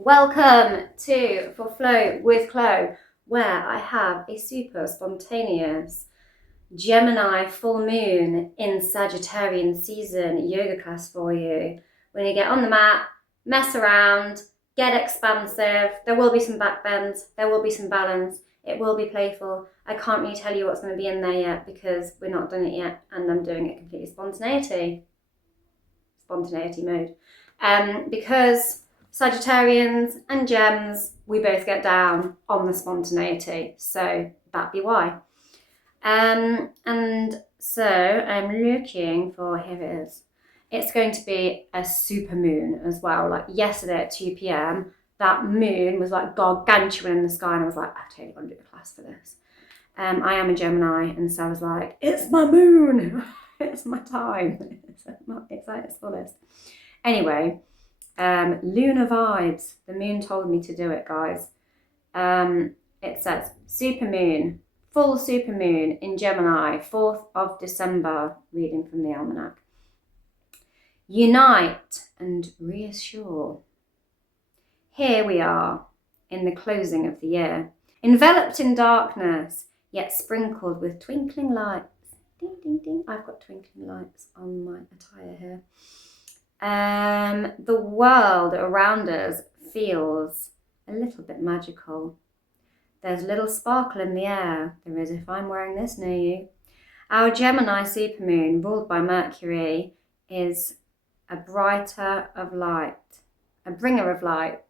Welcome to For Flow with Chloe, where I have a super spontaneous Gemini full moon in Sagittarian season yoga class for you. We're going to get on the mat, mess around, get expansive. There will be some backbends, there will be some balance, it will be playful. I can't really tell you what's going to be in there yet because we're not done it yet and I'm doing it completely spontaneity mode. Because Sagittarians and Gems, we both get down on the spontaneity, so that be why. And so I'm looking for, here it is. It's going to be a super moon as well. Like yesterday at 2 p.m, that moon was like gargantuan in the sky, and I was like, I totally want to do a class for this. I am a Gemini, and so I was like, it's my moon, it's my time, it's at its fullest. Anyway. Lunar vibes. The moon told me to do it, guys. It says supermoon, full supermoon in Gemini, 4th of December, reading from the Almanac. Unite and reassure. Here we are in the closing of the year, enveloped in darkness, yet sprinkled with twinkling lights. Ding, ding, ding. I've got twinkling lights on my attire here. The world around us feels a little bit magical. There's a little sparkle in the air. There is if I'm wearing this near you. Our Gemini Supermoon, ruled by Mercury, is a brighter of light, a bringer of light.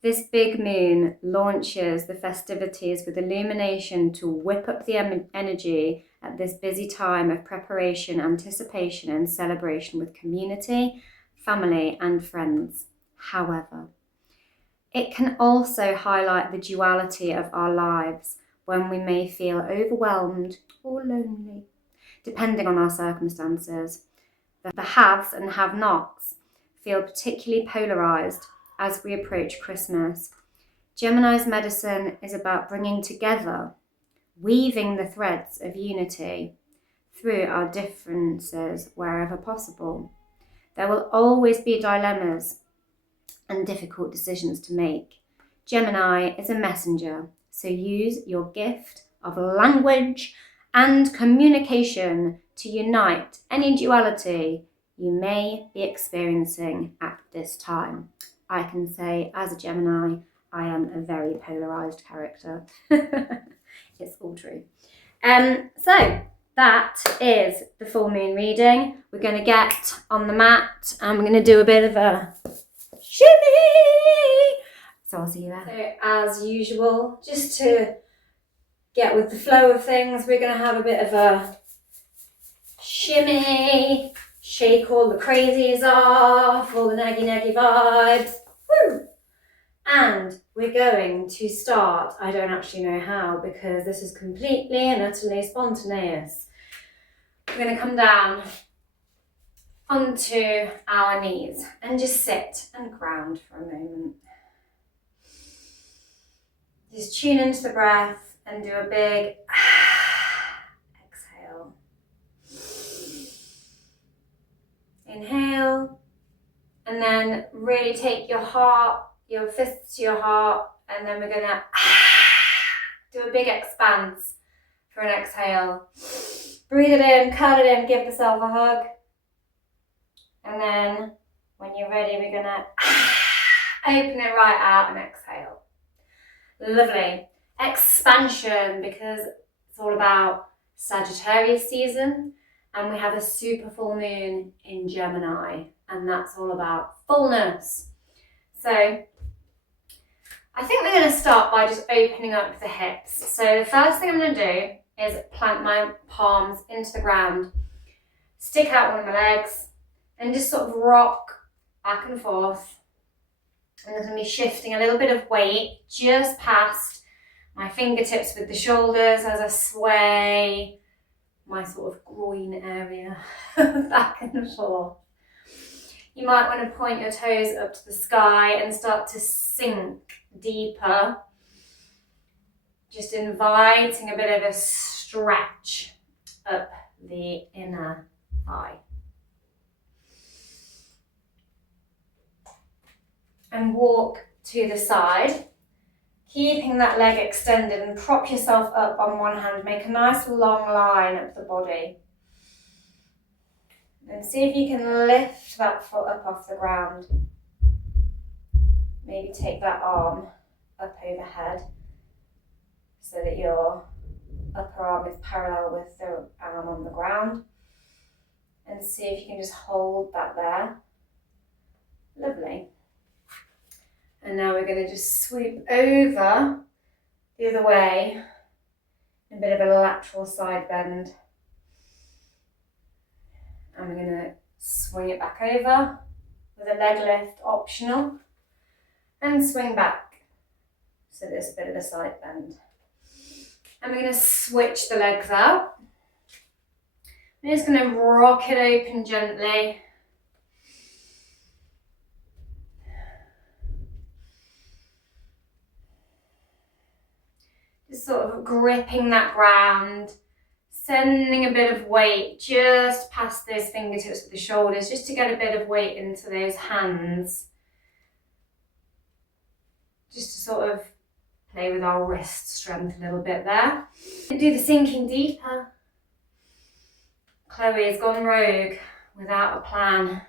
This big moon launches the festivities with illumination to whip up the energy at this busy time of preparation, anticipation, and celebration with community, family, and friends. However, it can also highlight the duality of our lives when we may feel overwhelmed or lonely, depending on our circumstances. The haves and have-nots feel particularly polarized as we approach Christmas. Gemini's medicine is about bringing together, weaving the threads of unity through our differences wherever possible. There will always be dilemmas and difficult decisions to make. Gemini is a messenger, so use your gift of language and communication to unite any duality you may be experiencing at this time. I can say, as a Gemini, I am a very polarized character. It's all true. So that is the full moon reading. We're going to get on the mat and we're going to do a bit of a shimmy. So I'll see you there. So as usual, just to get with the flow of things, we're going to have a bit of a shimmy. Shake all the crazies off, all the naggy vibes. Woo! And we're going to start, I don't actually know how because this is completely and utterly spontaneous. We're going to come down onto our knees and just sit and ground for a moment. Just tune into the breath and do a big exhale. Inhale, and then really take your heart, your fists to your heart, and then we're gonna do a big expanse for an exhale. Breathe it in, curl it in, give yourself a hug. And then when you're ready, we're gonna open it right out and exhale. Lovely. Expansion, because it's all about Sagittarius season. And we have a super full moon in Gemini, and that's all about fullness. So I think we're going to start by just opening up the hips. So the first thing I'm going to do is plant my palms into the ground, stick out one of my legs, and just sort of rock back and forth. And there's going to be shifting a little bit of weight just past my fingertips with the shoulders as I sway my sort of groin area back and forth. You might want to point your toes up to the sky and start to sink deeper. Just inviting a bit of a stretch up the inner thigh. and walk to the side, keeping that leg extended, and prop yourself up on one hand. Make a nice long line up the body. And see if you can lift that foot up off the ground. Maybe take that arm up overhead so that your upper arm is parallel with the arm on the ground. And see if you can just hold that there. Lovely. And now we're going to just sweep over the other way, a bit of a lateral side bend. And we're going to swing it back over with a leg lift optional, and swing back. So there's a bit of a side bend. And we're going to switch the legs out. I'm just going to rock it open gently. Just sort of gripping that ground. Sending a bit of weight just past those fingertips with the shoulders, just to get a bit of weight into those hands. Just to sort of play with our wrist strength a little bit there. Do the sinking deeper. Chloe's gone rogue without a plan.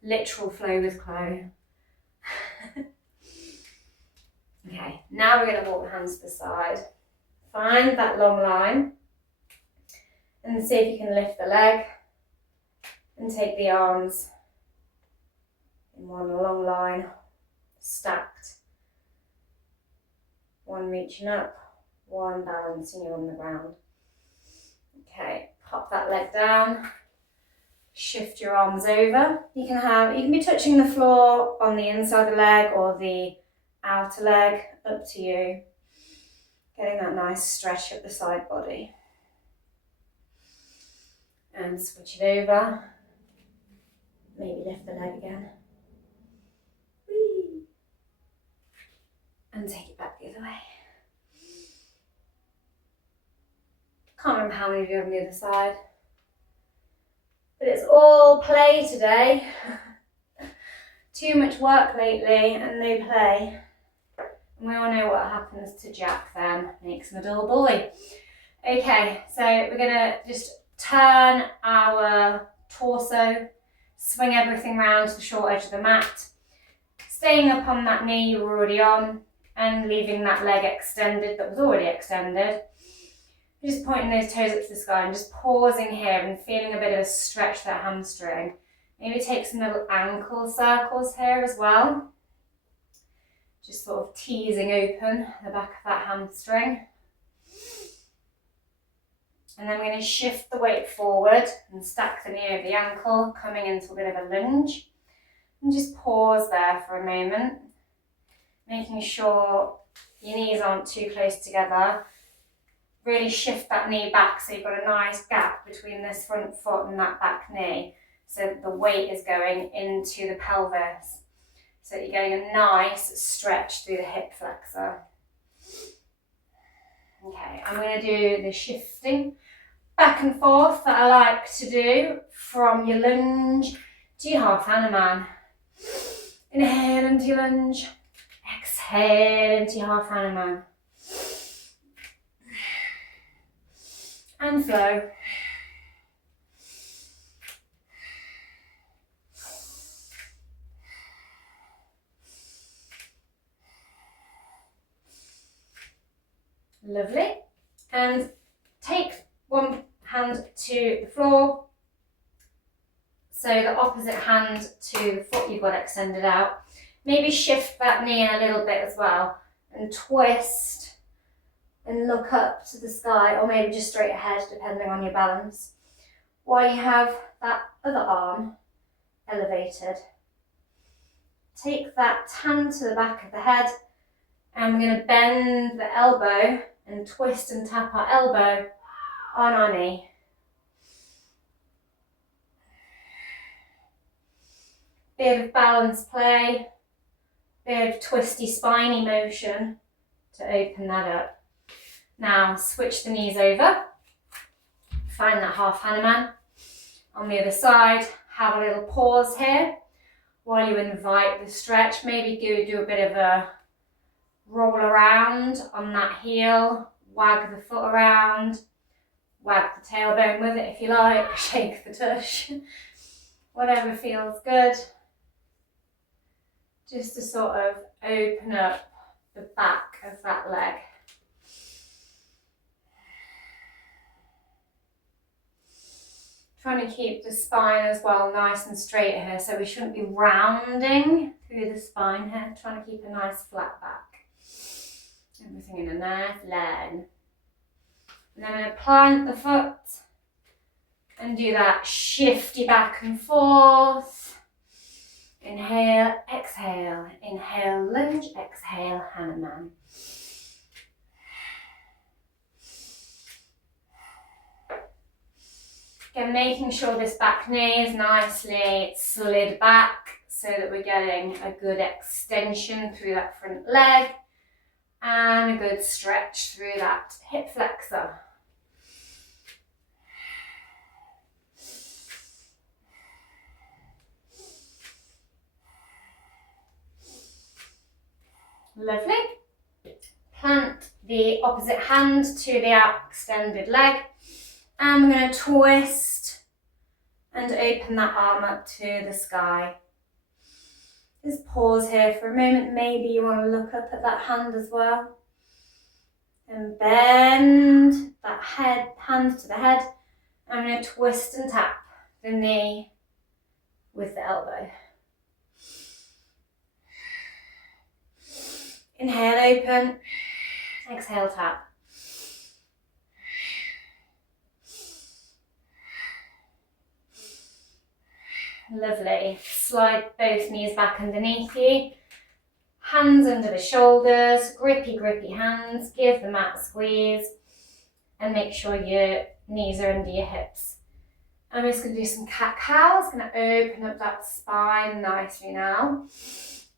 Literal flow with Chloe. Okay, now we're going to walk the hands to the side. Find that long line and see if you can lift the leg and take the arms in one long line, stacked. One reaching up, one balancing you on the ground. Okay, pop that leg down, shift your arms over. You can be touching the floor on the inside of the leg or the outer leg, up to you. Getting that nice stretch up the side body. And switch it over. Maybe lift the leg again. Whee! And take it back the other way. Can't remember how many of you are on the other side. But it's all play today. Too much work lately and no play. We all know what happens to Jack then, makes him a dull boy. Okay, so we're gonna just turn our torso, swing everything around to the short edge of the mat, staying up on that knee you were already on, and leaving that leg extended that was already extended. Just pointing those toes up to the sky and just pausing here and feeling a bit of a stretch that hamstring. Maybe take some little ankle circles here as well. Just sort of teasing open the back of that hamstring. And then we're going to shift the weight forward and stack the knee over the ankle, coming into a bit of a lunge. And just pause there for a moment, making sure your knees aren't too close together. Really shift that knee back so you've got a nice gap between this front foot and that back knee, so that the weight is going into the pelvis. So that you're getting a nice stretch through the hip flexor. Okay, I'm going to do the shifting back and forth that I like to do from your lunge to your half Hanuman. Inhale into your lunge, exhale into your half Hanuman. And flow. Lovely. And take one hand to the floor. So the opposite hand to the foot you've got extended out. Maybe shift that knee in a little bit as well and twist and look up to the sky, or maybe just straight ahead depending on your balance, while you have that other arm elevated. Take that hand to the back of the head, and we're going to bend the elbow and twist and tap our elbow on our knee. Bit of balance play, bit of twisty spiny motion to open that up. Now switch the knees over, find that half Hanuman. On the other side, have a little pause here while you invite the stretch, maybe do a bit of a roll around on that heel, wag the foot around, wag the tailbone with it if you like, shake the tush, whatever feels good. Just to sort of open up the back of that leg. Trying to keep the spine as well nice and straight here, so we shouldn't be rounding through the spine here. Trying to keep a nice flat back. Everything in a nice line. And then I'm going to plant the foot and do that shifty back and forth. Inhale, exhale. Inhale, lunge, exhale, Hanuman. Again, making sure this back knee is nicely slid back so that we're getting a good extension through that front leg and a good stretch through that hip flexor. Lovely. Plant the opposite hand to the extended leg. And we're going to twist and open that arm up to the sky. Just pause here for a moment. Maybe you want to look up at that hand as well. And bend that hand to the head. I'm going to twist and tap the knee with the elbow. Inhale, open. Exhale, tap. Lovely. Slide both knees back underneath you. Hands under the shoulders, grippy, grippy hands. Give the mat a squeeze and make sure your knees are under your hips. I'm just going to do some cat-cow. It's going to open up that spine nicely now.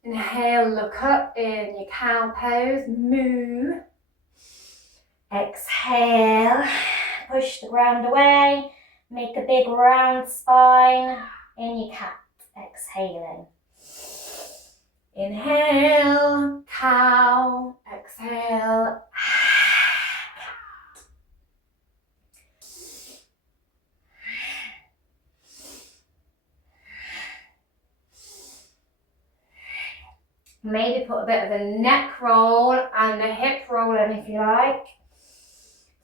Inhale, look up in your cow pose, moo. Exhale, push the ground away. Make a big round spine. In your cat, exhaling. Inhale, cow, exhale, cat. Maybe put a bit of a neck roll and a hip roll in if you like.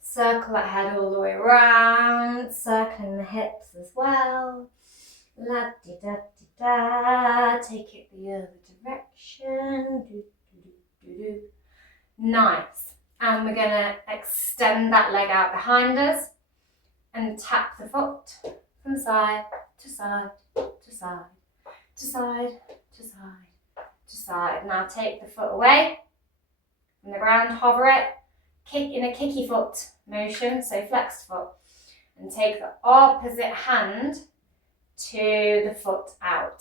Circle that head all the way around, circling the hips as well. La-di-da-di-da, take it the other direction. Do-do-do-do-do. Nice. And we're going to extend that leg out behind us and tap the foot from side to side to side to side to side to side. Now take the foot away from the ground, hover it, kick in a kicky foot motion, so flexed foot, and take the opposite hand to the foot out,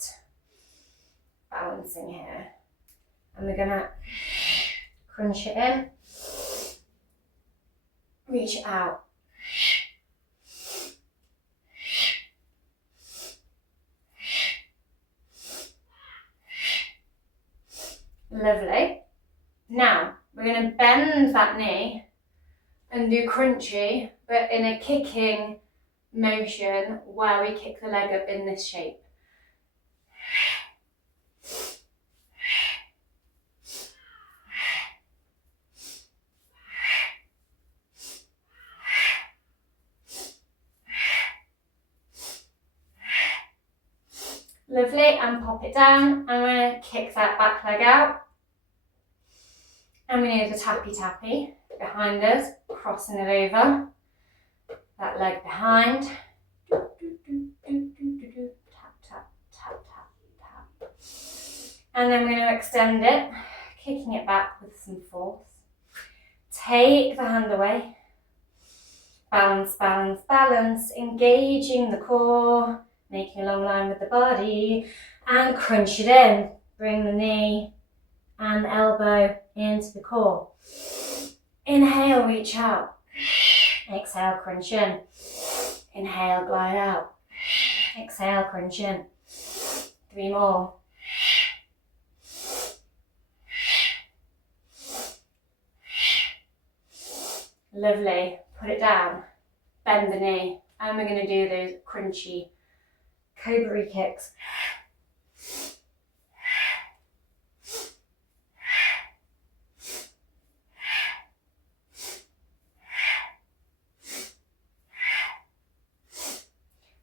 balancing here, and we're gonna crunch it in, reach it out, lovely. Now we're gonna bend that knee and do crunchy, but in a kicking motion where we kick the leg up in this shape. Lovely, and pop it down. I'm going to kick that back leg out. And we need a tappy tappy behind us, crossing it over. That leg behind. Tap, tap, tap, tap, tap. And then we're going to extend it, kicking it back with some force. Take the hand away. Balance, balance, balance. Engaging the core, making a long line with the body. And crunch it in. Bring the knee and the elbow into the core. Inhale, reach out. Exhale, crunch in. Inhale, glide out. Exhale, crunch in. 3 more. Lovely. Put it down. Bend the knee. And we're going to do those crunchy cobra kicks.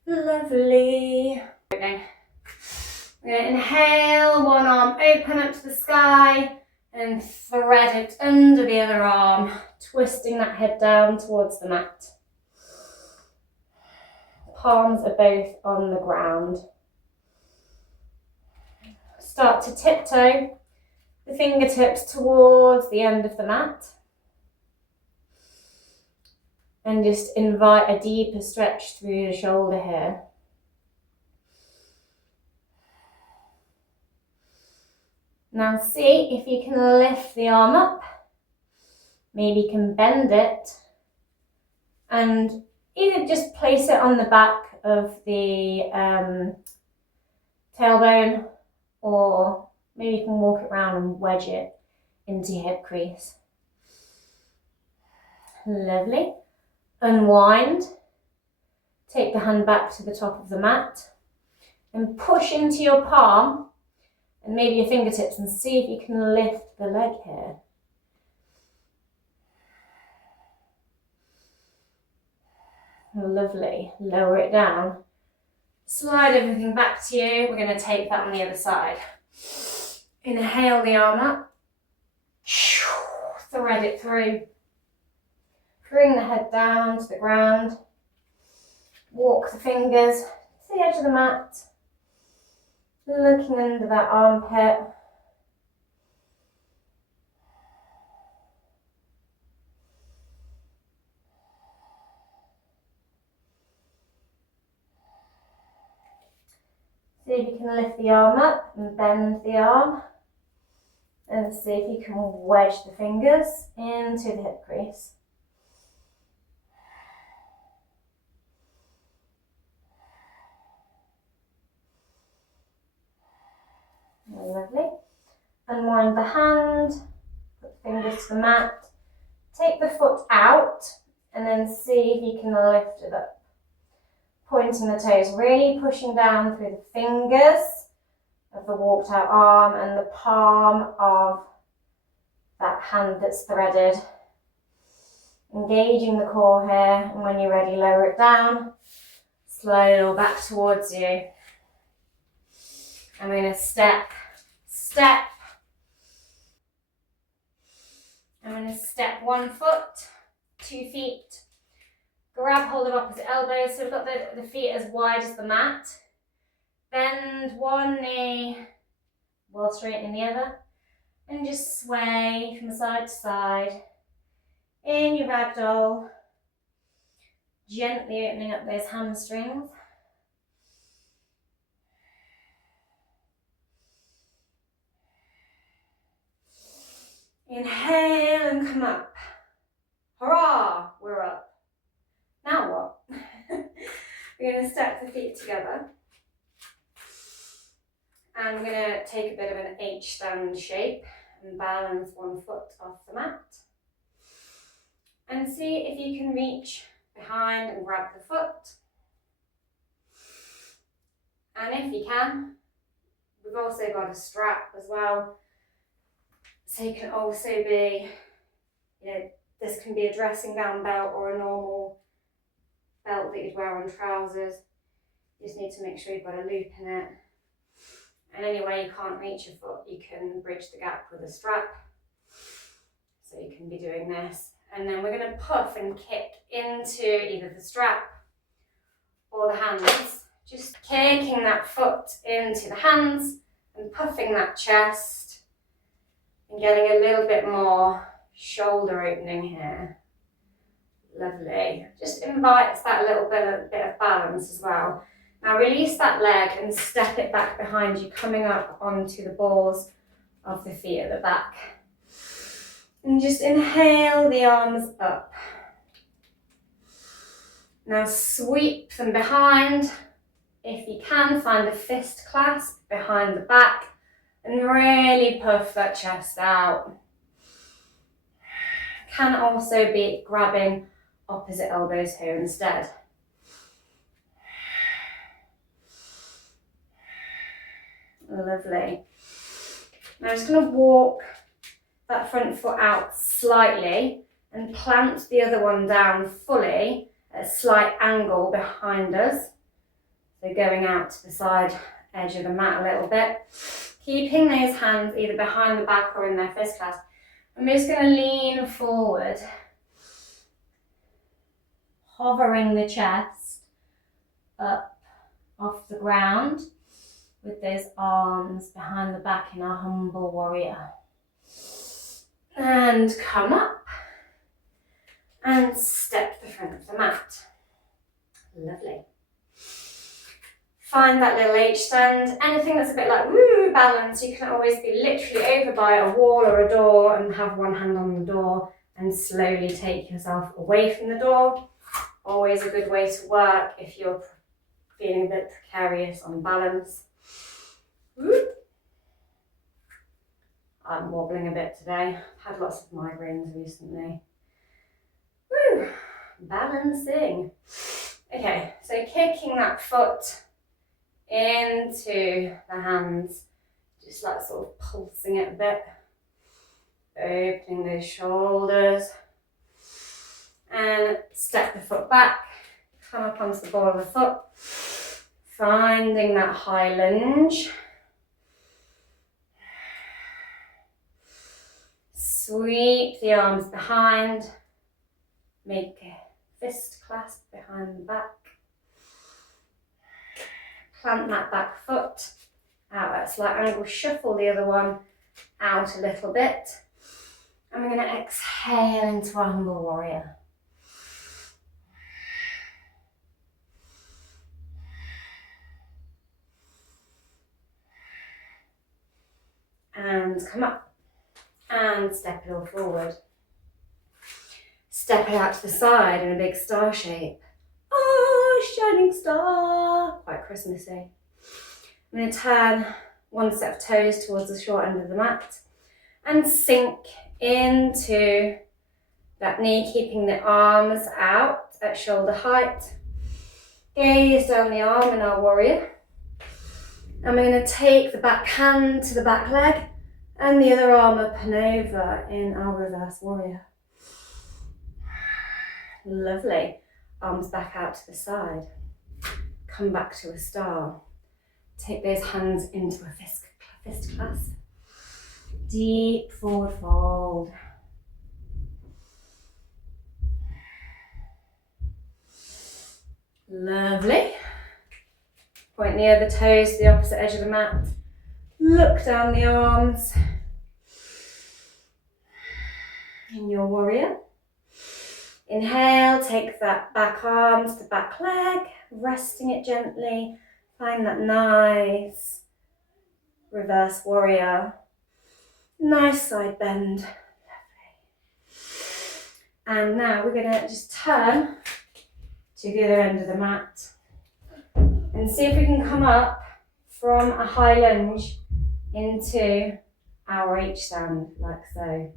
Lovely. We're going to inhale, one arm open up to the sky and thread it under the other arm, twisting that head down towards the mat. Palms are both on the ground. Start to tiptoe the fingertips towards the end of the mat. And just invite a deeper stretch through the shoulder here. Now see if you can lift the arm up. Maybe you can bend it and either just place it on the back of the tailbone, or maybe you can walk it around and wedge it into your hip crease. Lovely. Unwind. Take the hand back to the top of the mat and push into your palm and maybe your fingertips and see if you can lift the leg here. Lovely. Lower it down. Slide everything back to you. We're going to take that on the other side. Inhale the arm up. Thread it through. Bring the head down to the ground. Walk the fingers to the edge of the mat. Looking under that armpit. See if you can lift the arm up and bend the arm. And see if you can wedge the fingers into the hip crease. Lovely. Unwind the hand, put the fingers to the mat, take the foot out and then see if you can lift it up. Pointing the toes, really pushing down through the fingers of the walked out arm and the palm of that hand that's threaded. Engaging the core here, and when you're ready, lower it down, slowly back towards you. And we're going to step. I'm going to step 1 foot, 2 feet, grab hold of opposite elbows, so we've got the feet as wide as the mat. Bend one knee while straightening the other, and just sway from side to side in your ragdoll, gently opening up those hamstrings. Inhale and come up. Hurrah, we're up. Now what? We're going to step the feet together. And we're going to take a bit of an H stand shape and balance 1 foot off the mat. And see if you can reach behind and grab the foot. And if you can, we've also got a strap as well. So you can also be, this can be a dressing gown belt or a normal belt that you'd wear on trousers. You just need to make sure you've got a loop in it. And anyway you can't reach your foot, you can bridge the gap with a strap. So you can be doing this. And then we're going to puff and kick into either the strap or the hands. Just kicking that foot into the hands and puffing that chest. And getting a little bit more shoulder opening here. Lovely. Just invites that little bit of balance as well. Now release that leg and step it back behind you, coming up onto the balls of the feet at the back. And just inhale the arms up. Now sweep them behind. If you can, find a fist clasp behind the back. And really puff that chest out. Can also be grabbing opposite elbows here instead. Lovely. Now I'm just going to walk that front foot out slightly and plant the other one down fully at a slight angle behind us. So going out to the side edge of the mat a little bit. Keeping those hands either behind the back or in their fist clasp. I'm just going to lean forward, hovering the chest up off the ground with those arms behind the back in our humble warrior. And come up and step the front of the mat. Lovely. Find that little H stand. Anything that's a bit like woo balance, you can always be literally over by a wall or a door and have one hand on the door and slowly take yourself away from the door. Always a good way to work if you're feeling a bit precarious on balance. Woo. I'm wobbling a bit today. I've had lots of migraines recently. Woo. Balancing. Okay, so kicking that foot into the hands, just like sort of pulsing it a bit, opening those shoulders, and step the foot back, come up onto the ball of the foot, finding that high lunge, sweep the arms behind, make a fist clasp behind the back. Plant that back foot out at a slight angle, shuffle the other one out a little bit. And we're going to exhale into our humble warrior. And come up and step it all forward. Step it out to the side in a big star shape. Oh, shining star, quite Christmassy. I'm going to turn one set of toes towards the short end of the mat and sink into that knee, keeping the arms out at shoulder height. Gaze down the arm in our warrior. And we're going to take the back hand to the back leg and the other arm up and over in our reverse warrior. Lovely. Arms back out to the side. Come back to a star. Take those hands into a fist clasp. Deep forward fold. Lovely. Point the other toes to the opposite edge of the mat. Look down the arms in your warrior. Inhale, take that back arm to the back leg, resting it gently. Find that nice reverse warrior. Nice side bend. Lovely. And now we're going to just turn to the other end of the mat and see if we can come up from a high lunge into our H stand, like so.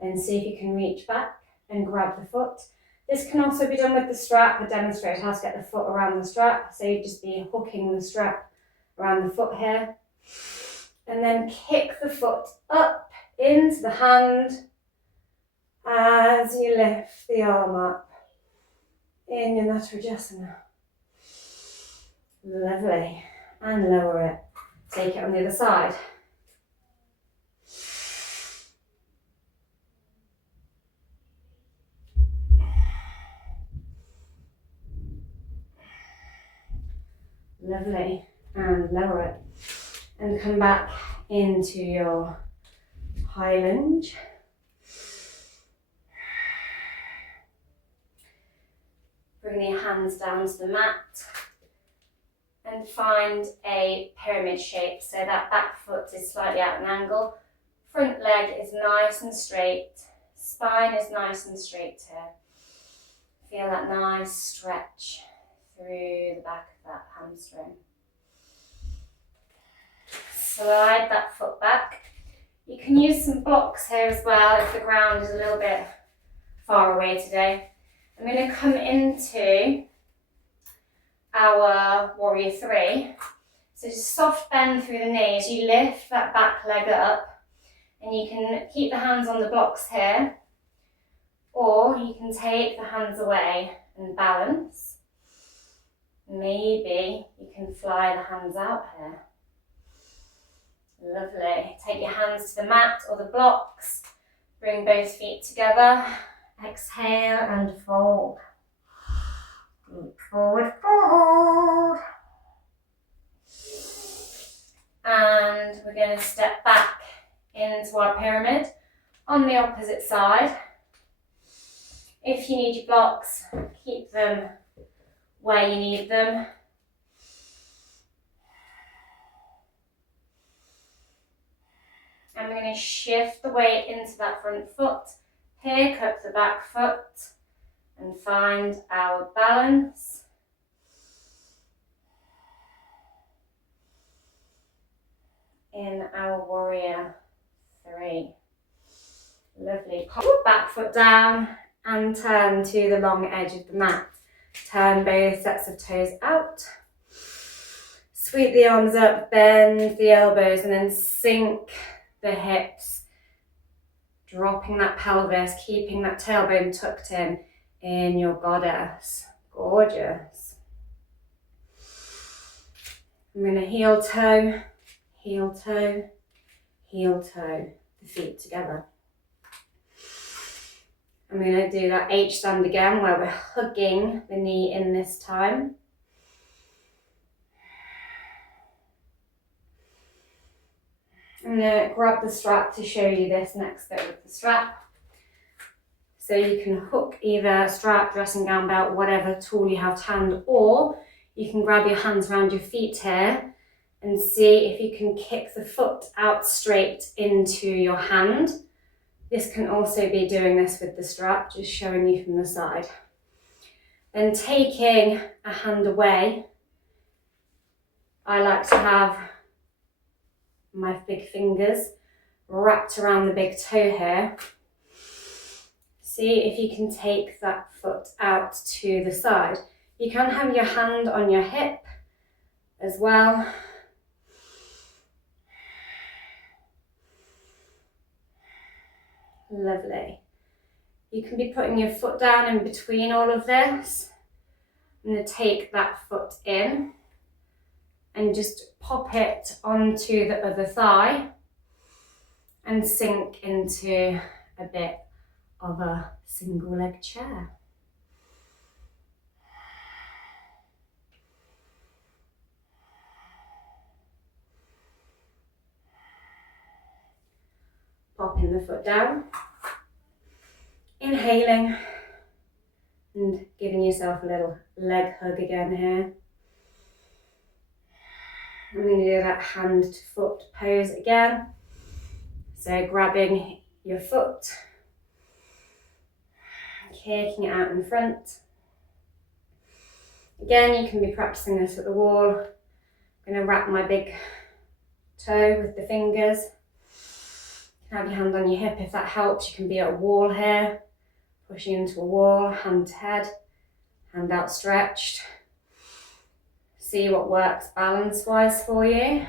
And see if you can reach back and grab the foot. This can also be done with the strap. I demonstrate how to get the foot around the strap. So you just be hooking the strap around the foot here. And then kick the foot up into the hand as you lift the arm up in your Natarajasana. Lovely. And lower it. Take it on the other side. Lovely. And lower it. And come back into your high lunge. Bring your hands down to the mat and find a pyramid shape. So that back foot is slightly at an angle. Front leg is nice and straight. Spine is nice and straight here. Feel that nice stretch through the back of that hamstring. Slide that foot back. You can use some blocks here as well if the ground is a little bit far away today. I'm going to come into our warrior three. So just soft bend through the knees. You lift that back leg up and you can keep the hands on the blocks here, or you can take the hands away and balance. Maybe you can fly the hands out here. Lovely. Take your hands to the mat or the blocks. Bring both feet together. Exhale and fold. Forward, fold. And we're going to step back into our pyramid on the opposite side. If you need your blocks, keep them where you need them. And we're going to shift the weight into that front foot, pick up the back foot and find our balance. In our warrior three. Lovely. Pop your back foot down and turn to the long edge of the mat. Turn both sets of toes out. Sweep the arms up, bend the elbows and then sink the hips. Dropping that pelvis, keeping that tailbone tucked in your goddess. Gorgeous. I'm going to heel toe, heel toe, heel toe, the feet together. I'm going to do that H stand again where we're hugging the knee in this time. I'm going to grab the strap to show you this next bit with the strap. So you can hook either strap, dressing gown, belt, whatever tool you have to hand, or you can grab your hands around your feet here and see if you can kick the foot out straight into your hand. This can also be doing this with the strap, just showing you from the side. Then taking a hand away, I like to have my big fingers wrapped around the big toe here. See if you can take that foot out to the side. You can have your hand on your hip as well. Lovely. You can be putting your foot down in between all of this. I'm going to take that foot in and just pop it onto the other thigh and sink into a bit of a single leg chair. Popping the foot down, inhaling and giving yourself a little leg hug again here. I'm going to do that hand to foot pose again. So grabbing your foot, kicking it out in front. Again, you can be practicing this at the wall. I'm going to wrap my big toe with the fingers. You can have your hand on your hip if that helps. You can be at a wall here, pushing into a wall, hand to head, hand outstretched. See what works balance-wise for you.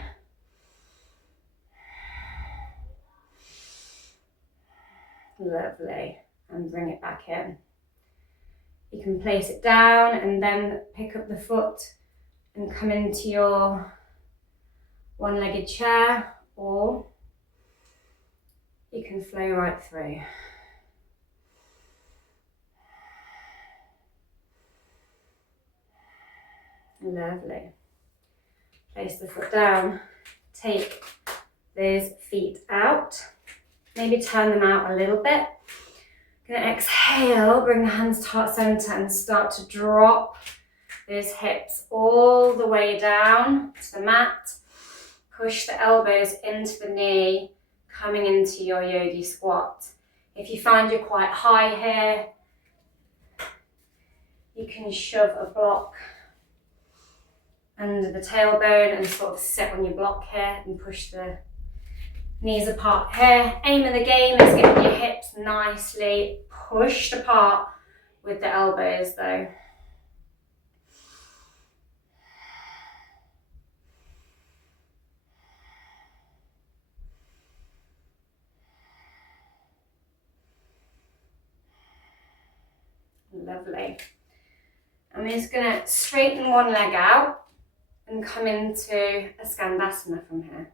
Lovely. And bring it back in. You can place it down and then pick up the foot and come into your one-legged chair, or you can flow right through. Lovely. Place the foot down, take those feet out, maybe turn them out a little bit. Gonna exhale, bring the hands to heart center and start to drop those hips all the way down to the mat. Push the elbows into the knee, coming into your yogi squat. If you find you're quite high here, you can shove a block under the tailbone and sort of sit on your block here and push the Knees apart here. Aim of the game is getting your hips nicely pushed apart with the elbows though. Lovely. I'm just going to straighten one leg out and come into a Skandasana from here.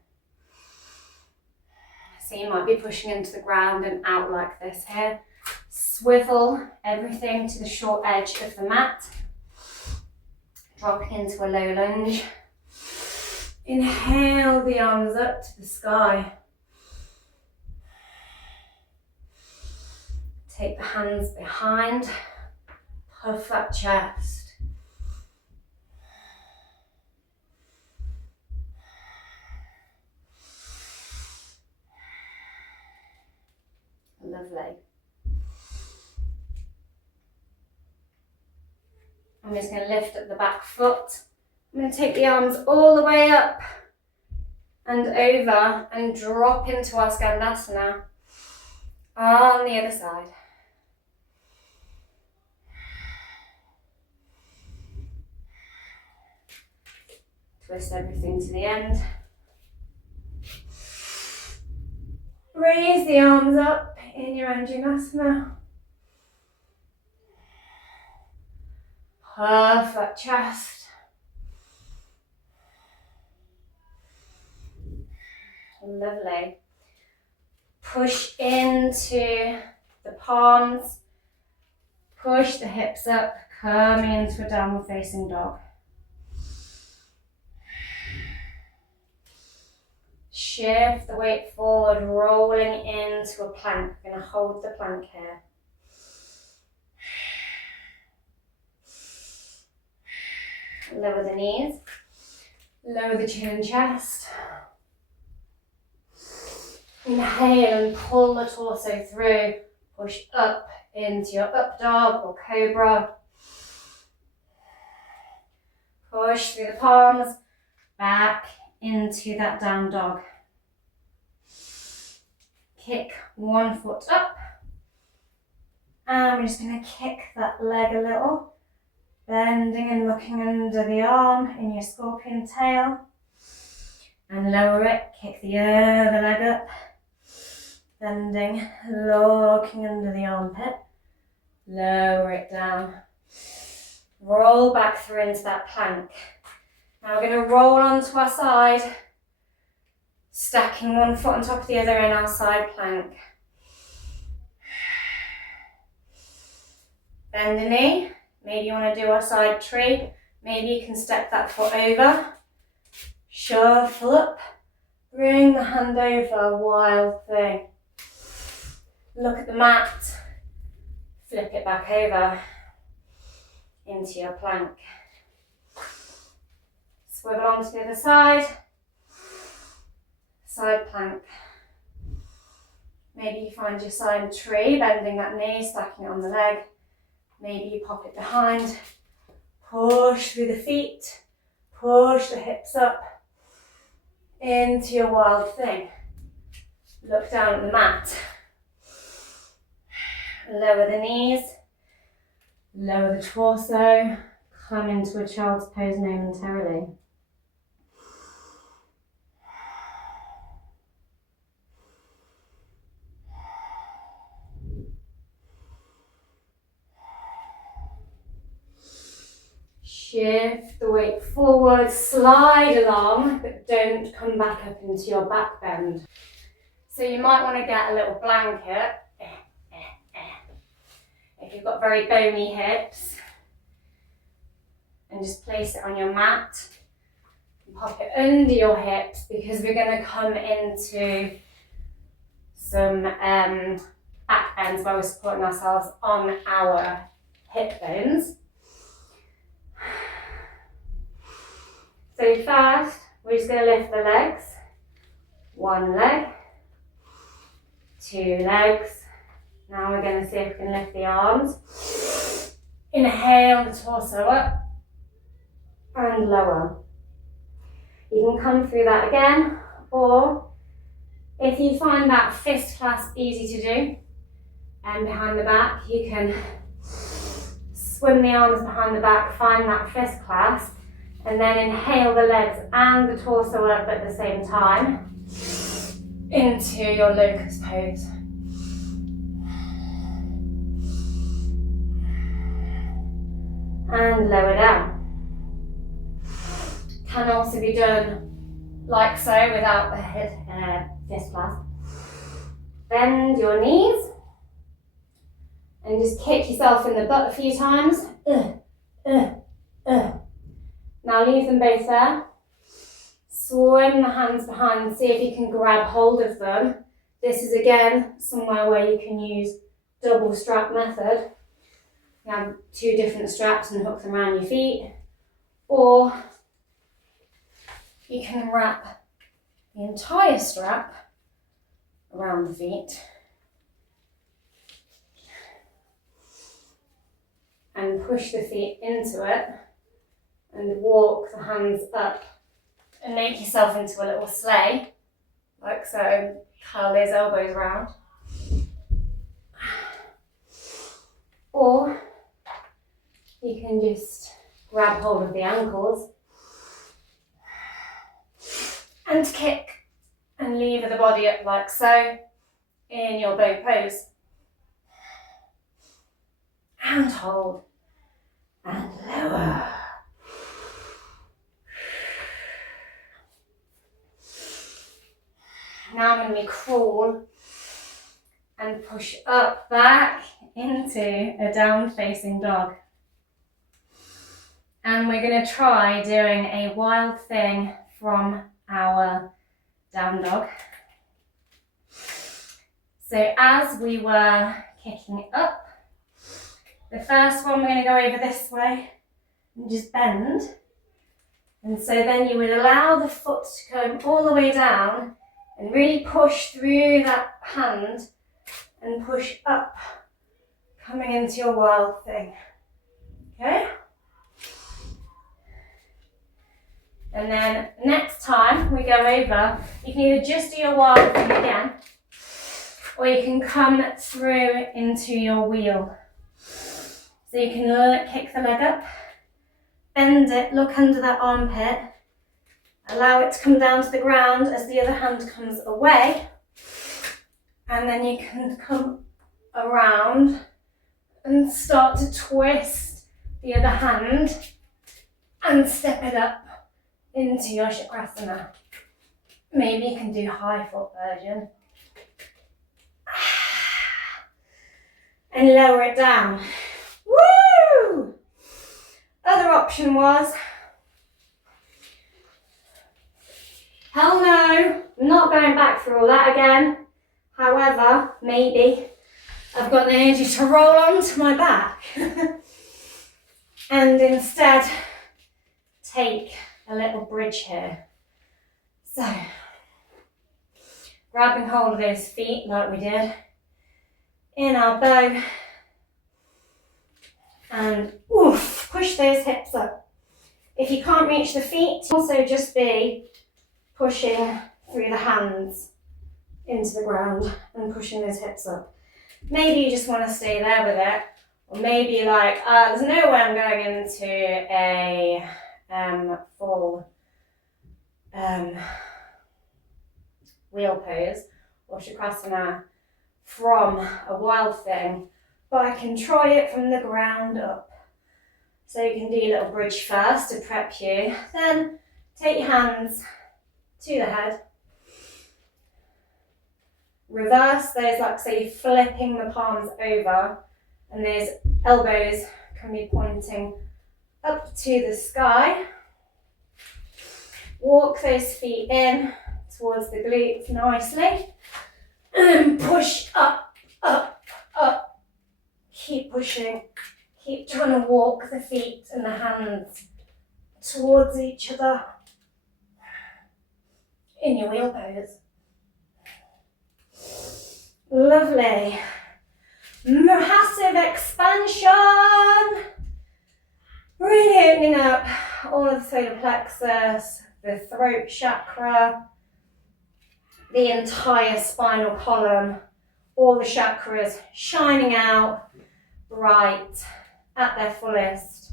So you might be pushing into the ground and out like this here. Swivel everything to the short edge of the mat. Dropping into a low lunge. Inhale the arms up to the sky. Take the hands behind. Puff that chest. Lovely. I'm just going to lift up the back foot. I'm going to take the arms all the way up and over and drop into our Skandasana on the other side. Twist everything to the end. Raise the arms up in your Anjanasana. Puff that chest. Lovely. Push into the palms. Push the hips up, coming into a downward facing dog. Shift the weight forward, rolling into a plank. We're going to hold the plank here. Lower the knees. Lower the chin and chest. Inhale and pull the torso through. Push up into your up dog or cobra. Push through the palms, back into that down dog. Kick one foot up. And we're just going to kick that leg a little. Bending and looking under the arm in your scorpion tail. And lower it, kick the other leg up. Bending, looking under the armpit. Lower it down. Roll back through into that plank. Now we're going to roll onto our side, stacking one foot on top of the other in our side plank. Bend a knee. Maybe you want to do our side tree. Maybe you can step that foot over. Shuffle up. Bring the hand over, wild thing. Look at the mat. Flip it back over into your plank. Swivel on to the other side. Side plank. Maybe you find your side tree, bending that knee, stacking it on the leg. Maybe you pop it behind. Push through the feet. Push the hips up into your wild thing. Look down at the mat. Lower the knees. Lower the torso. Come into a child's pose momentarily. Shift the weight forward, slide along, but don't come back up into your back bend. So you might want to get a little blanket. If you've got very bony hips, and just place it on your mat. And pop it under your hips because we're going to come into some back bends where we're supporting ourselves on our hip bones. So first, we're just going to lift the legs. One leg, two legs. Now we're going to see if we can lift the arms. Inhale the torso up and lower. You can come through that again, or If you find that fist clasp easy to do, and behind the back, you can swim the arms behind the back, find that fist clasp, and then inhale the legs and the torso up at the same time into your locust pose. And lower down. Can also be done like so without the fist clasp. Bend your knees and just kick yourself in the butt a few times. Now leave them both there. Swim the hands behind, see if you can grab hold of them. This is again somewhere where you can use double strap method. You have two different straps and hook them around your feet, or you can wrap the entire strap around the feet and push the feet into it and walk the hands up and make yourself into a little sleigh, like so. Curl those elbows around. Or you can just grab hold of the ankles and kick and lever the body up like so in your bow pose. And hold and lower. Now I'm going to crawl and push up back into a down facing dog. And we're going to try doing a wild thing from our down dog. So as we were kicking up, the first one we're going to go over this way and just bend. And so then you would allow the foot to come all the way down and really push through that hand and push up, coming into your wild thing. Okay? And then next time we go over, you can either just do your wild thing again, or you can come through into your wheel. So you can kick the leg up, bend it, look under that armpit, allow it to come down to the ground as the other hand comes away, and then you can come around and start to twist the other hand and step it up into your Chakrasana. Maybe you can do high foot version. And lower it down. Woo! Other option was, hell no, I'm not going back through all that again. However, maybe I've got the energy to roll onto my back and instead take a little bridge here. So, grabbing hold of those feet like we did in our bow and oof, push those hips up. If you can't reach the feet, also just be pushing through the hands into the ground and pushing those hips up. Maybe you just want to stay there with it, or maybe you're like, there's no way I'm going into a full wheel pose or Chakrasana from a wild thing, but I can try it from the ground up. So you can do a little bridge first to prep you, then take your hands to the head, reverse those, like so you're flipping the palms over, and those elbows can be pointing up to the sky. Walk those feet in towards the glutes nicely, and push up, up, up. Keep pushing, keep trying to walk the feet and the hands towards each other in your wheel pose. Lovely. Massive expansion. Really opening up all of the solar plexus, the throat chakra, the entire spinal column, all the chakras shining out bright at their fullest,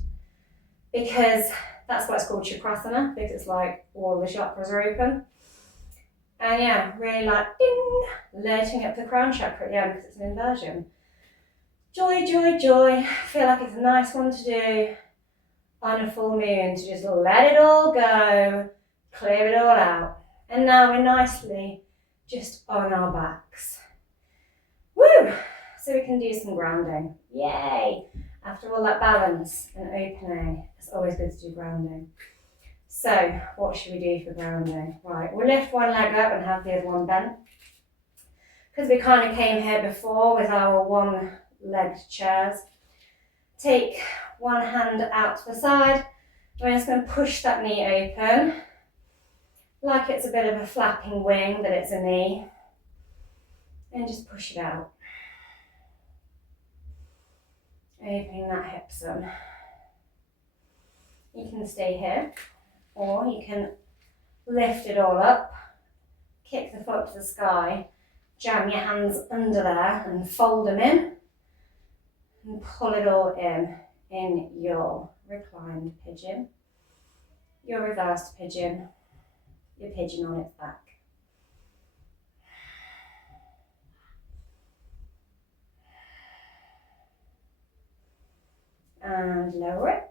because that's why it's called Chakrasana, because it's like all the chakras are open. And yeah, really like ding, lighting up the crown chakra at the end because it's an inversion. Joy, joy, joy. I feel like it's a nice one to do on a full moon, to just let it all go, clear it all out. And now we're nicely just on our backs. Woo! So we can do some grounding. Yay! After all that balance and opening, it's always good to do grounding. So, what should we do for grounding? Right, we'll lift one leg up and have the other one bent. Because we kind of came here before with our one-legged chairs. Take one hand out to the side. We're just going to push that knee open, like it's a bit of a flapping wing, but it's a knee. And just push it out. Opening that hip some. You can stay here, or you can lift it all up, kick the foot to the sky, jam your hands under there and fold them in, and pull it all in your reclined pigeon, your reversed pigeon, your pigeon on its back. And lower it.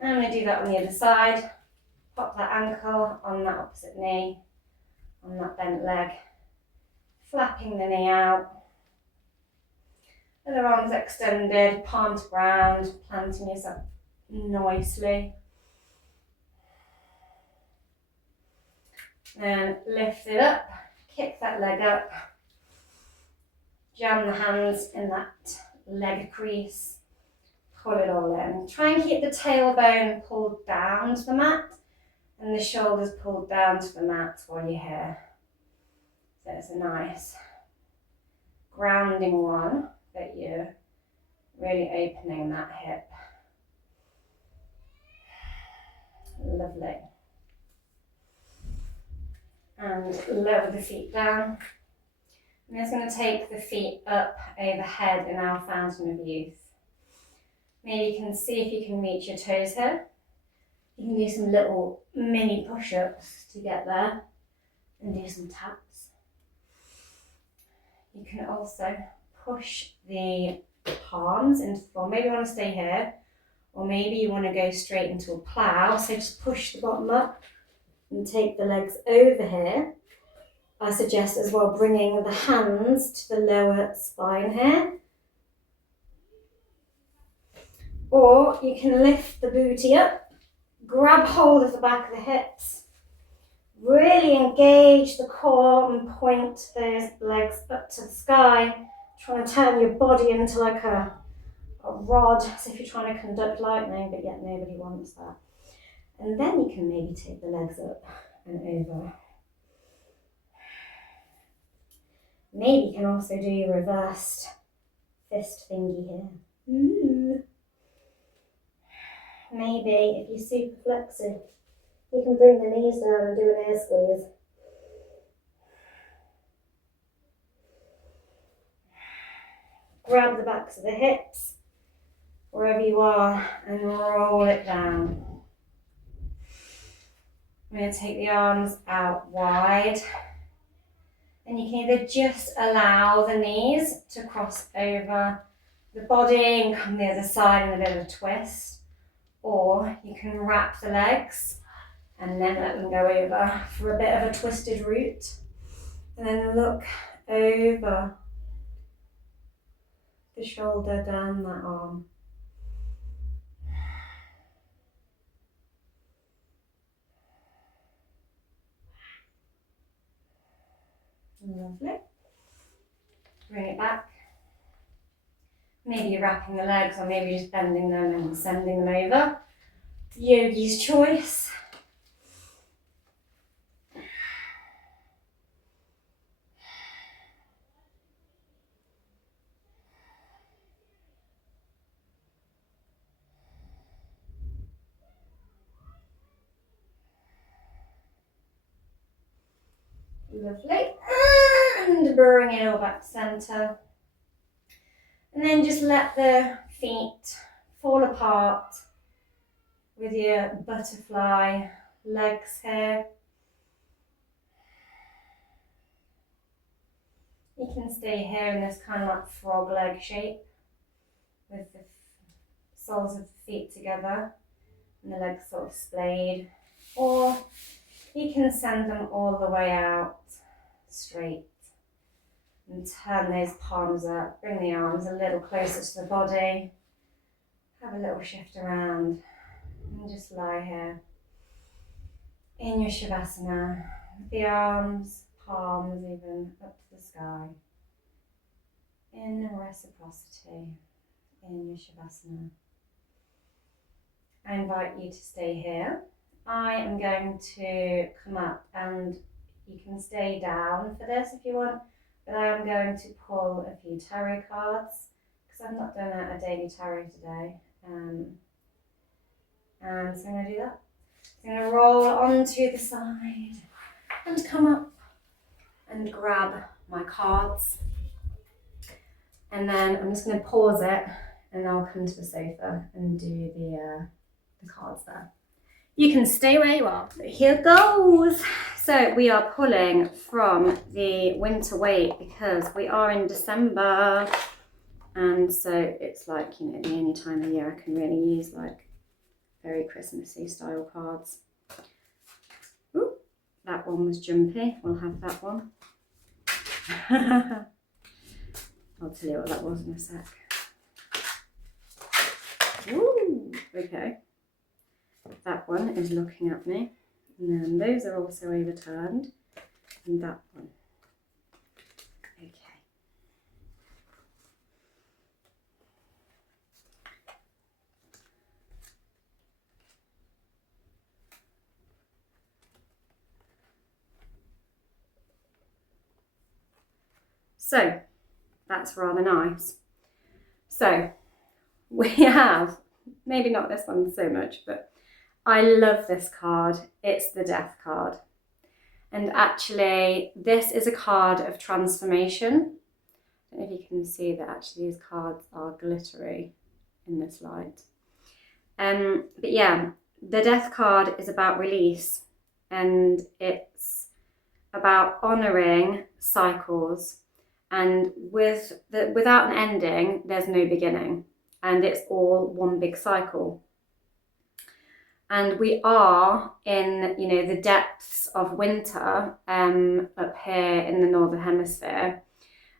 And I'm going to do that on the other side. Pop that ankle on that opposite knee, on that bent leg, flapping the knee out. Other arms extended, palm to ground, planting yourself nicely. And lift it up, kick that leg up, jam the hands in that leg crease. Pull it all in. Try and keep the tailbone pulled down to the mat and the shoulders pulled down to the mat while you're here. So it's a nice grounding one, but you're really opening that hip. Lovely. And lower the feet down. I'm just going to take the feet up overhead in our fountain of youth. Maybe you can see if you can reach your toes here. You can do some little mini push-ups to get there and do some taps. You can also push the palms into the floor. Maybe you want to stay here, or maybe you want to go straight into a plough. So just push the bottom up and take the legs over here. I suggest as well bringing the hands to the lower spine here. Or you can lift the booty up, grab hold of the back of the hips, really engage the core and point those legs up to the sky, trying to turn your body into like a rod, so if you're trying to conduct lightning, but yet nobody wants that. And then you can maybe take the legs up and over. Maybe you can also do your reversed fist thingy here. Ooh. Maybe if you're super flexible, you can bring the knees down and do an air squeeze. Grab the backs of the hips, wherever you are, and roll it down. I'm going to take the arms out wide. And you can either just allow the knees to cross over the body and come the other side in a bit of a twist. Or you can wrap the legs and then let them go over for a bit of a twisted root. And then look over the shoulder, down that arm. Lovely. Bring it back. Maybe you're wrapping the legs, or maybe just bending them and sending them over. Yogi's choice. Lovely. And bring it all back to centre. And then just let the feet fall apart with your butterfly legs here. You can stay here in this kind of like frog leg shape with the soles of the feet together and the legs sort of splayed. Or you can send them all the way out straight and turn those palms up. Bring the arms a little closer to the body. Have a little shift around and just lie here in your Shavasana with the arms, palms even up to the sky. In reciprocity in your Shavasana. I invite you to stay here. I am going to come up, and you can stay down for this if you want, but I am going to pull a few tarot cards because I've not done a daily tarot today. And so I'm going to do that. So I'm going to roll onto the side and come up and grab my cards. And then I'm just going to pause it and I'll come to the sofa and do the cards there. You can stay where you are. Here goes. So we are pulling from the winter weight because we are in December. And so it's like, you know, the only time of year I can really use like very Christmassy style cards. Ooh, that one was jumpy. We'll have that one. I'll tell you what that was in a sec. Ooh, okay. That one is looking at me. And then those are also overturned. And that one. Okay. So, that's rather nice. So, we have, maybe not this one so much, but I love this card. It's the Death card. And actually, this is a card of transformation. I don't know if you can see that actually these cards are glittery in this light. But yeah, the Death card is about release, and it's about honouring cycles. And without an ending, there's no beginning, and it's all one big cycle. And we are in, you know, the depths of winter up here in the Northern Hemisphere.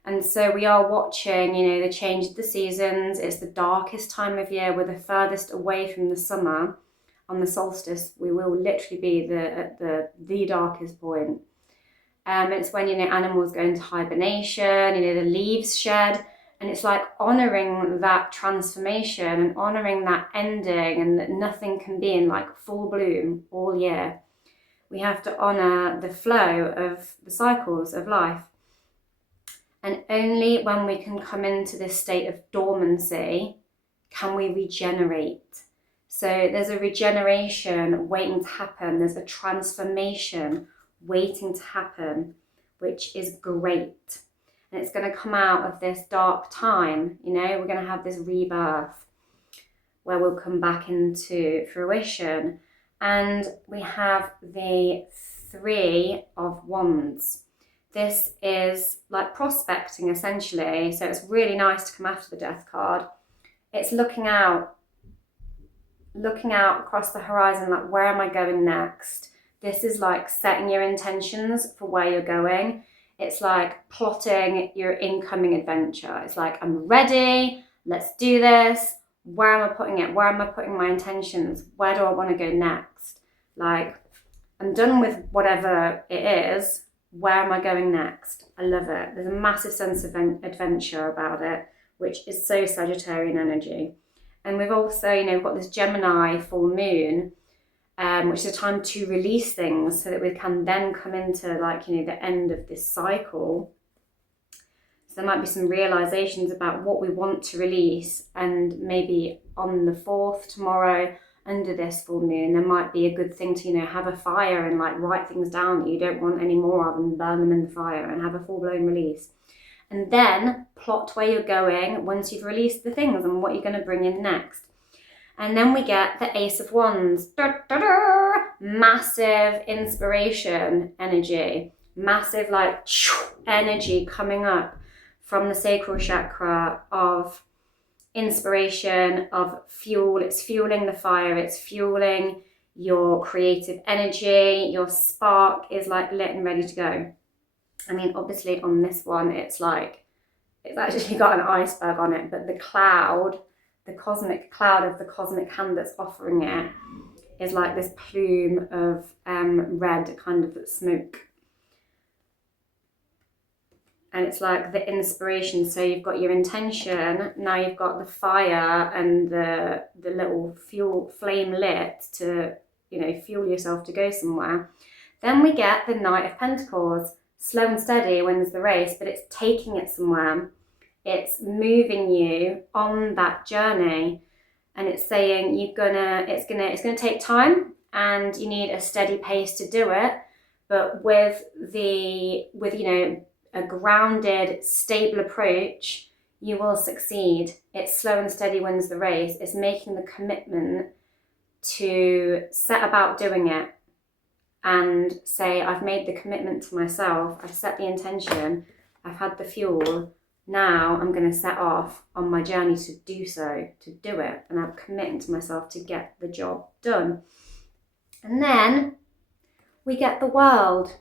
And so we are watching, you know, the change of the seasons. It's the darkest time of year. We're the furthest away from the summer. On the solstice, we will literally be at the darkest point. It's when, you know, animals go into hibernation, you know, the leaves shed. And it's like honouring that transformation and honouring that ending, and that nothing can be in like full bloom all year. We have to honour the flow of the cycles of life. And only when we can come into this state of dormancy can we regenerate. So there's a regeneration waiting to happen. There's a transformation waiting to happen, which is great. And it's going to come out of this dark time, you know, we're going to have this rebirth where we'll come back into fruition. And we have the Three of Wands. This is like prospecting essentially. So it's really nice to come after the Death card. It's looking out across the horizon, like, where am I going next? This is like setting your intentions for where you're going. It's like plotting your incoming adventure. It's like, I'm ready, let's do this. Where am I putting it? Where am I putting my intentions? Where do I want to go next? Like, I'm done with whatever it is. Where am I going next? I love it. There's a massive sense of adventure about it, which is so Sagittarian energy. And we've also, you know, we've got this Gemini full moon, which is a time to release things so that we can then come into, like, you know, the end of this cycle. So there might be some realizations about what we want to release, and maybe on the 4th tomorrow, under this full moon. There might be a good thing to, you know, have a fire and like write things down that you don't want any more of and burn them in the fire and have a full-blown release. And then plot where you're going once you've released the things and what you're going to bring in next. And then we get the Ace of Wands. Da, da, da. Massive inspiration energy. Massive like energy coming up from the sacral chakra of inspiration, of fuel. It's fueling the fire. It's fueling your creative energy. Your spark is like lit and ready to go. I mean, obviously on this one, it's like, it's actually got an iceberg on it, but the cloud, the cosmic cloud of the cosmic hand that's offering it is like this plume of red kind of smoke. And it's like the inspiration. So you've got your intention, now you've got the fire and the little fuel flame lit to, you know, fuel yourself to go somewhere. Then we get the Knight of Pentacles. Slow and steady wins the race, but it's taking it somewhere. It's moving you on that journey, and it's saying it's gonna take time, and you need a steady pace to do it. But with you know, a grounded, stable approach, you will succeed. It's slow and steady wins the race. It's making the commitment to set about doing it. And say, I've made the commitment to myself, I've set the intention, I've had the fuel, now I'm going to set off on my journey to do so, to do it, and I'm committing to myself to get the job done. And then we get the World.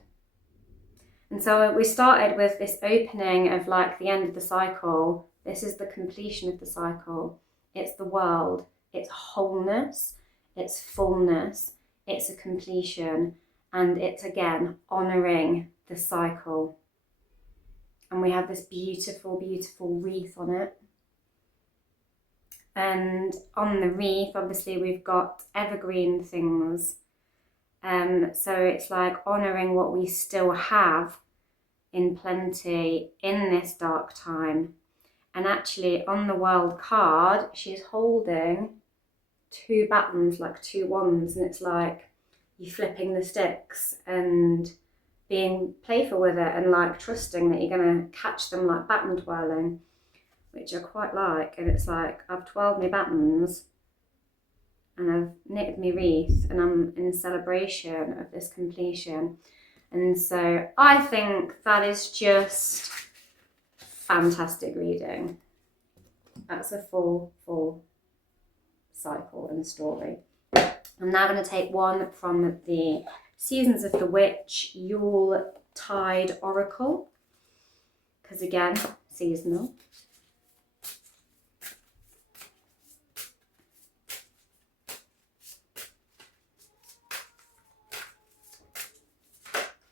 And so we started with this opening of like the end of the cycle. This is the completion of the cycle. It's the World. It's wholeness, it's fullness, it's a completion. And it's again honouring the cycle. And we have this beautiful, beautiful wreath on it. And on the wreath, obviously, we've got evergreen things. So it's like honouring what we still have in plenty in this dark time. And actually, on the World card, she's holding 2 batons, like 2 wands. And it's like, you flipping the sticks and being playful with it and like trusting that you're going to catch them like baton twirling, which I quite like. And it's like, I've twirled my batons and I've knitted my wreath and I'm in celebration of this completion. And so I think that is just fantastic reading. That's a full cycle and story. I'm now going to take one from the Seasons of the Witch Yule Tide Oracle, because again, seasonal.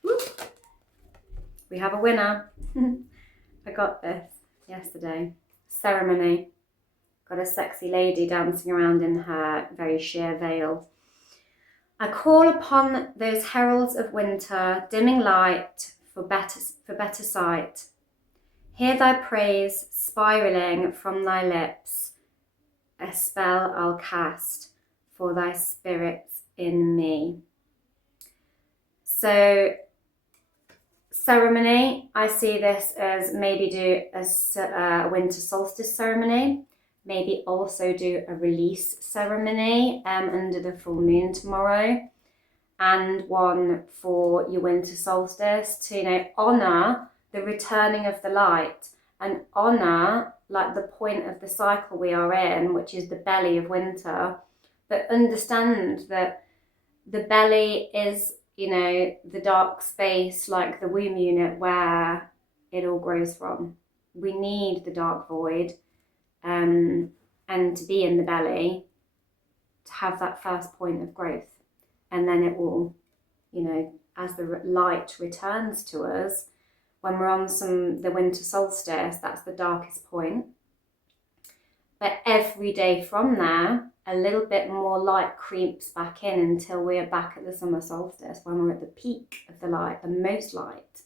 Whoop. We have a winner. I got this yesterday. Ceremony. Got a sexy lady dancing around in her very sheer veil. I call upon those heralds of winter, dimming light for better sight. Hear thy praise spiraling from thy lips. A spell I'll cast for thy spirits in me. So, ceremony, I see this as maybe do a winter solstice ceremony. Maybe also do a release ceremony under the full moon tomorrow, and one for your winter solstice to, you know, honour the returning of the light and honour like the point of the cycle we are in, which is the belly of winter, but understand that the belly is, you know, the dark space, like the womb unit where it all grows from. We need the dark void. And to be in the belly, to have that first point of growth. And then it will, you know, as the light returns to us, when we're on the winter solstice, that's the darkest point. But every day from there, a little bit more light creeps back in until we are back at the summer solstice, when we're at the peak of the light, the most light.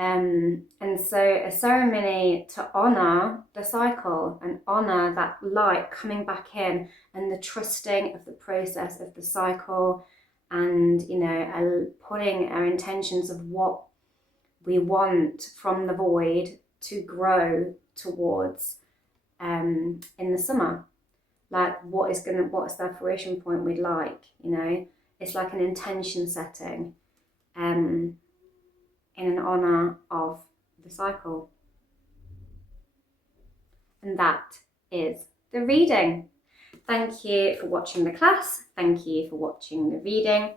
And so a ceremony to honour the cycle and honour that light coming back in and the trusting of the process of the cycle, and, you know, putting our intentions of what we want from the void to grow towards in the summer. Like what's the fruition point we'd like, you know? It's like an intention setting in an honour of the cycle. And that is the reading. Thank you for watching the class. Thank you for watching the reading.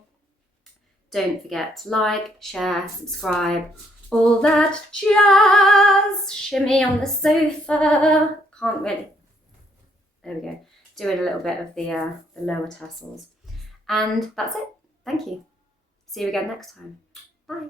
Don't forget to like, share, subscribe, all that jazz. Shimmy on the sofa. Can't really. There we go. Doing a little bit of the lower tassels. And that's it. Thank you. See you again next time. Bye.